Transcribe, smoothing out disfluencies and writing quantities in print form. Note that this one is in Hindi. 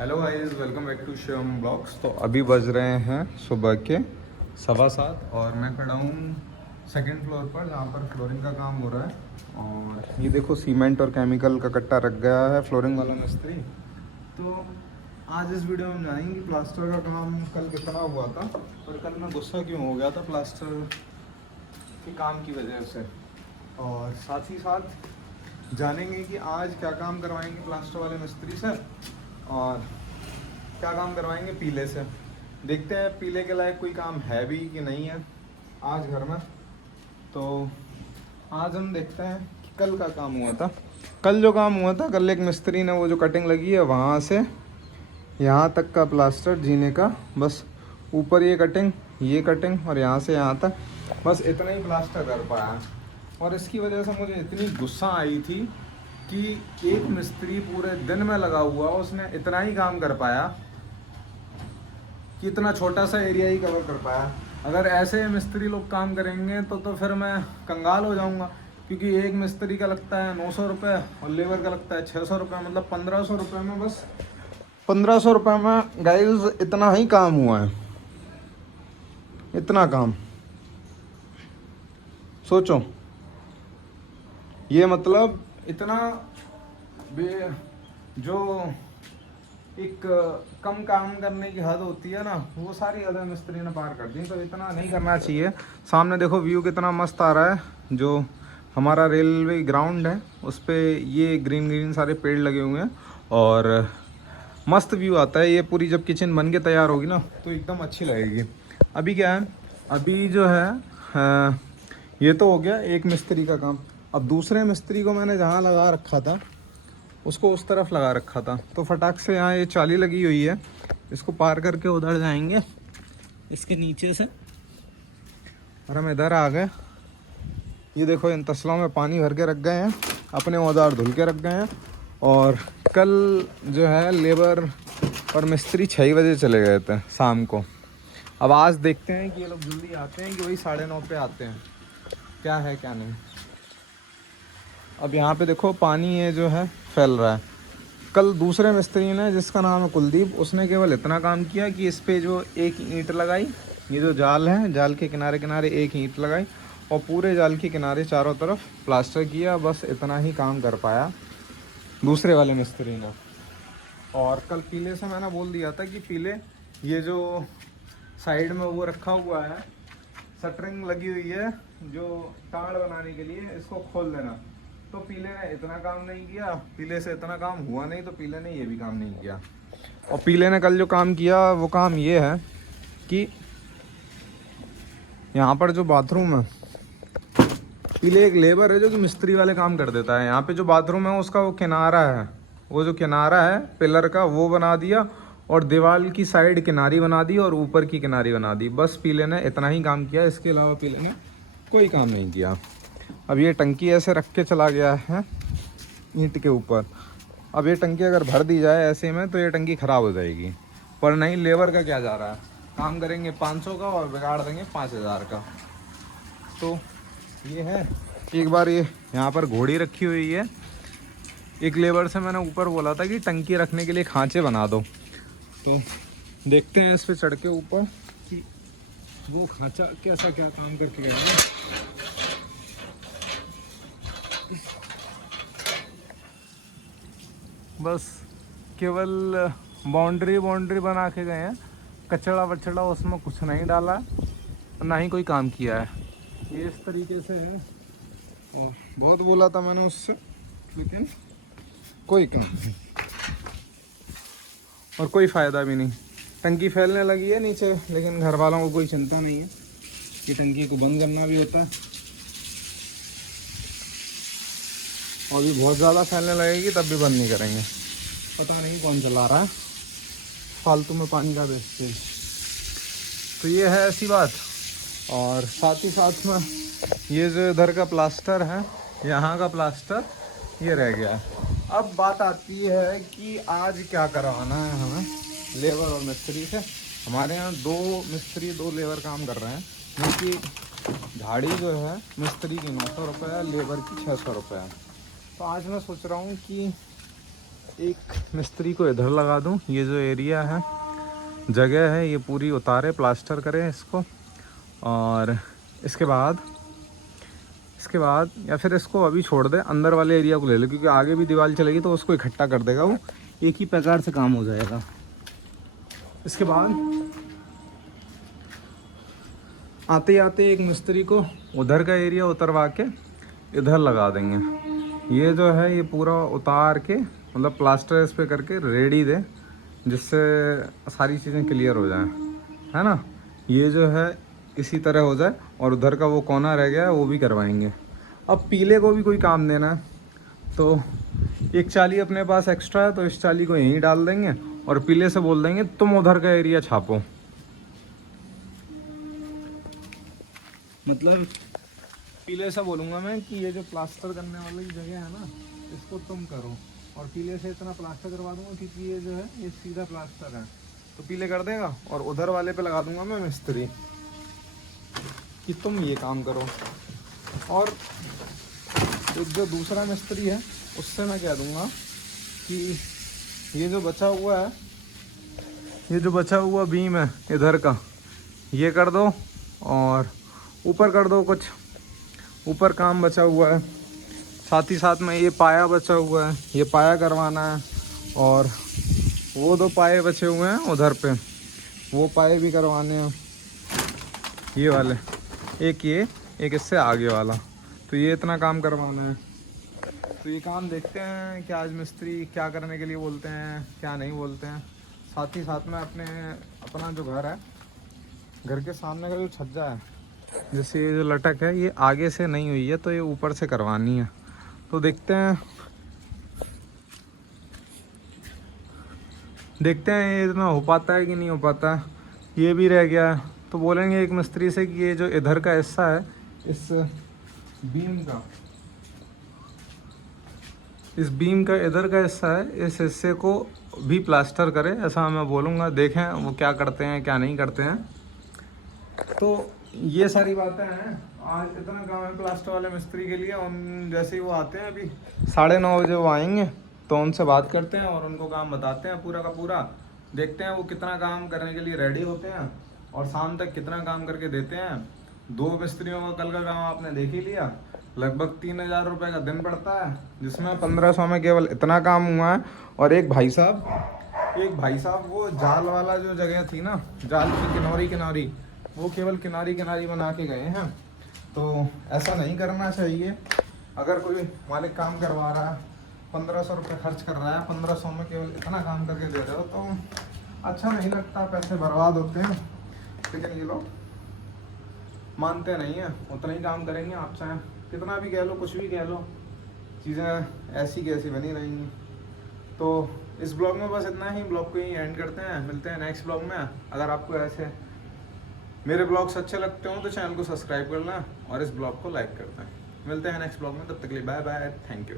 Hello guys, welcome back to Shivam vlogs. तो अभी बज रहे हैं सुबह के 7:15 और मैं खड़ा हूँ सेकंड फ्लोर पर जहाँ पर फ्लोरिंग का काम हो रहा है। और ये देखो सीमेंट और केमिकल का कट्टा रख गया है फ्लोरिंग वाला मिस्त्री। तो आज इस वीडियो में जानेंगे कि प्लास्टर का काम कल कितना हुआ था और कल मैं गुस्सा क्यों हो गया था प्लास्टर के काम की वजह से। और साथ ही साथ जानेंगे कि आज क्या काम करवाएंगे प्लास्टर वाले मिस्त्री से और क्या काम करवाएंगे पीले से। देखते हैं पीले के लायक कोई काम है भी कि नहीं है आज घर में। तो आज हम देखते हैं कि कल का काम हुआ था। कल जो काम हुआ था, कल एक मिस्त्री ने वो जो कटिंग लगी है वहाँ से यहाँ तक का प्लास्टर जीने का, बस ऊपर ये कटिंग और यहाँ से यहाँ तक बस इतना ही प्लास्टर कर पाया। और इसकी वजह से मुझे इतनी गुस्सा आई थी कि एक मिस्त्री पूरे दिन में लगा हुआ उसने इतना ही काम कर पाया कि इतना छोटा सा एरिया ही कवर कर पाया। अगर ऐसे मिस्त्री लोग काम करेंगे तो फिर मैं कंगाल हो जाऊंगा, क्योंकि एक मिस्त्री का लगता है 900 रुपये और लेबर का लगता है 600 रुपये, मतलब 1500 रुपये में, बस 1500 रुपये में गाइस इतना ही काम हुआ है। इतना काम सोचो, ये मतलब इतना जो एक कम काम करने की हद होती है ना, वो सारी हदें मिस्त्री ने पार कर दी। तो इतना नहीं करना चाहिए। सामने देखो व्यू कितना मस्त आ रहा है। जो हमारा रेलवे ग्राउंड है उस पे ये ग्रीन ग्रीन सारे पेड़ लगे हुए हैं और मस्त व्यू आता है। ये पूरी जब किचन बन के तैयार होगी ना तो एकदम अच्छी लगेगी। अभी क्या है, अभी जो है ये तो हो गया एक मिस्त्री का काम। अब दूसरे मिस्त्री को मैंने जहाँ लगा रखा था उसको उस तरफ लगा रखा था, तो फटाक से यहाँ ये चाली लगी हुई है, इसको पार करके उधर जाएंगे इसके नीचे से। और हम इधर आ गए। ये देखो इन तसलों में पानी भर के रख गए हैं, अपने औजार धुल के रख गए हैं। और कल जो है लेबर और मिस्त्री 6 बजे चले गए थे शाम को। अब आज देखते हैं कि ये लोग जल्दी आते हैं कि वही 9:30 पे आते हैं, क्या है क्या नहीं। अब यहाँ पे देखो पानी ये जो है फैल रहा है। कल दूसरे मिस्त्री ने, जिसका नाम है कुलदीप, उसने केवल इतना काम किया कि इस पे जो एक ईंट लगाई, ये जो जाल है जाल के किनारे किनारे एक ईंट लगाई और पूरे जाल के किनारे चारों तरफ प्लास्टर किया। बस इतना ही काम कर पाया दूसरे वाले मिस्त्री ने। और कल पीले से मैंने बोल दिया था कि पीले ये जो साइड में वो रखा हुआ है शटरिंग लगी हुई है जो टाड़ बनाने के लिए, इसको खोल देना। तो पीले ने इतना काम नहीं किया, पीले से इतना काम हुआ नहीं, तो पीले ने ये भी काम नहीं किया। और पीले ने कल जो काम किया वो काम ये है कि यहाँ पर जो बाथरूम है, पीले एक लेबर है जो कि मिस्त्री वाले काम कर देता है। यहाँ पे जो बाथरूम है उसका वो किनारा है, वो जो किनारा है पिलर का वो बना दिया और दीवार की साइड किनारी बना दी और ऊपर की किनारी बना दी। बस पीले ने इतना ही काम किया, इसके अलावा पीले ने कोई काम नहीं किया। अब ये टंकी ऐसे रख के चला गया है ईंट के ऊपर। अब ये टंकी अगर भर दी जाए ऐसे में तो ये टंकी ख़राब हो जाएगी। पर नहीं, लेबर का क्या जा रहा है, काम करेंगे 500 का और बिगाड़ देंगे 5000 का। तो ये है। एक बार ये यहाँ पर घोड़ी रखी हुई है, एक लेबर से मैंने ऊपर बोला था कि टंकी रखने के लिए खांचे बना दो। तो देखते हैं इस पर चढ़ के ऊपर कि वो खांचा कैसा क्या काम करके गया। बस केवल बाउंड्री बना के गए हैं, कचड़ा वचड़ा उसमें कुछ नहीं डाला ना ही कोई काम किया है। ये इस तरीके से है। और बहुत बोला था मैंने उससे, लेकिन कोई काम नहीं और कोई फ़ायदा भी नहीं। टंकी फैलने लगी है नीचे, लेकिन घर वालों को कोई चिंता नहीं है कि टंकी को बंद करना भी होता है। और भी बहुत ज़्यादा फैलने लगेगी तब भी बंद नहीं करेंगे। पता नहीं कौन चला रहा है, फालतू में पानी का बेचते हैं। तो ये है ऐसी बात। और साथ ही साथ में ये जो इधर का प्लास्टर है, यहाँ का प्लास्टर ये रह गया है। अब बात आती है कि आज क्या करवाना है हमें लेबर और मिस्त्री से। हमारे यहाँ 2 मिस्त्री 2 लेबर काम कर रहे हैं, क्योंकि झाड़ी जो है मिस्त्री की 900 रुपये है, लेबर की 600 रुपये है। तो आज मैं सोच रहा हूँ कि एक मिस्त्री को इधर लगा दूं, ये जो एरिया है, जगह है, ये पूरी उतारे, प्लास्टर करें इसको, और इसके बाद या फिर इसको अभी छोड़ दे, अंदर वाले एरिया को ले ले, क्योंकि आगे भी दीवार चलेगी तो उसको इकट्ठा कर देगा वो, एक ही प्रकार से काम हो जाएगा। इसके बाद आते आते एक मिस्त्री को उधर का एरिया उतरवा के इधर लगा देंगे। ये जो है ये पूरा उतार के, मतलब प्लास्टर इस पे करके रेडी दे, जिससे सारी चीज़ें क्लियर हो जाएं, है ना। ये जो है इसी तरह हो जाए, और उधर का वो कोना रह गया है वो भी करवाएंगे। अब पीले को भी कोई काम देना है, तो एक चाली अपने पास एक्स्ट्रा है, तो इस चाली को यहीं डाल देंगे और पीले से बोल देंगे तुम उधर का एरिया छापो। मतलब पीले से बोलूँगा मैं कि ये जो प्लास्टर करने वाली जगह है ना, इसको तुम करो, और पीले से इतना प्लास्टर करवा दूंगा, क्योंकि ये जो है ये सीधा प्लास्टर है, तो पीले कर देगा, और उधर वाले पे लगा दूंगा मैं मिस्त्री कि तुम ये काम करो। और एक जो दूसरा मिस्त्री है उससे मैं कह दूंगा कि ये जो बचा हुआ बीम है इधर का, ये कर दो, और ऊपर कर दो, कुछ ऊपर काम बचा हुआ है, साथ ही साथ में ये पाया बचा हुआ है, ये पाया करवाना है, और वो 2 पाए बचे हुए हैं उधर पे, वो पाए भी करवाने हैं, ये वाले, एक ये, एक इससे आगे वाला, तो ये इतना काम करवाना है। तो ये काम देखते हैं कि आज मिस्त्री क्या करने के लिए बोलते हैं, क्या नहीं बोलते हैं। साथ ही साथ में अपना जो घर है, घर के सामने का जो छज्जा है, जैसे ये जो लटक है ये आगे से नहीं हुई है, तो ये ऊपर से करवानी है। तो देखते हैं ये इतना हो पाता है कि नहीं हो पाता है। ये भी रह गया है, तो बोलेंगे एक मिस्त्री से कि ये जो इधर का हिस्सा है, इस बीम का इधर का हिस्सा है, इस हिस्से को भी प्लास्टर करे, ऐसा मैं बोलूँगा। देखें वो क्या करते हैं क्या नहीं करते हैं। तो ये सारी बातें हैं। आज इतना काम है प्लास्टर वाले मिस्त्री के लिए। उन जैसे ही वो आते हैं, अभी 9:30 बजे वो आएंगे, तो उनसे बात करते हैं और उनको काम बताते हैं पूरा का पूरा। देखते हैं वो कितना काम करने के लिए रेडी होते हैं और शाम तक कितना काम करके देते हैं। 2 मिस्त्रियों का कल का काम आपने देख ही लिया, लगभग 3000 रुपये का दिन पड़ता है, जिसमें 1500 में केवल इतना काम हुआ है। और एक भाई साहब वो जाल वाला जो जगह थी ना, जाल की किनारी वो केवल किनारी बना के गए हैं। तो ऐसा नहीं करना चाहिए। अगर कोई मालिक काम करवा रहा है, 1500 रुपये खर्च कर रहा है, 1500 में केवल इतना काम करके दे रहे हो, तो अच्छा नहीं लगता, पैसे बर्बाद होते हैं। लेकिन ये लोग मानते नहीं हैं, उतना ही काम करेंगे। आप चाहे कितना भी कह लो, कुछ भी कह लो, चीज़ें ऐसी कैसी बनी रहेंगी। तो इस ब्लॉग में बस इतना ही। ब्लॉग को ही एंड करते हैं, मिलते हैं नेक्स्ट ब्लॉग में। अगर आपको ऐसे मेरे ब्लॉग्स अच्छे लगते हो तो चैनल को सब्सक्राइब करना और इस ब्लॉग को लाइक करना। मिलते हैं नेक्स्ट ब्लॉग में, तब तक के लिए बाय बाय, थैंक यू।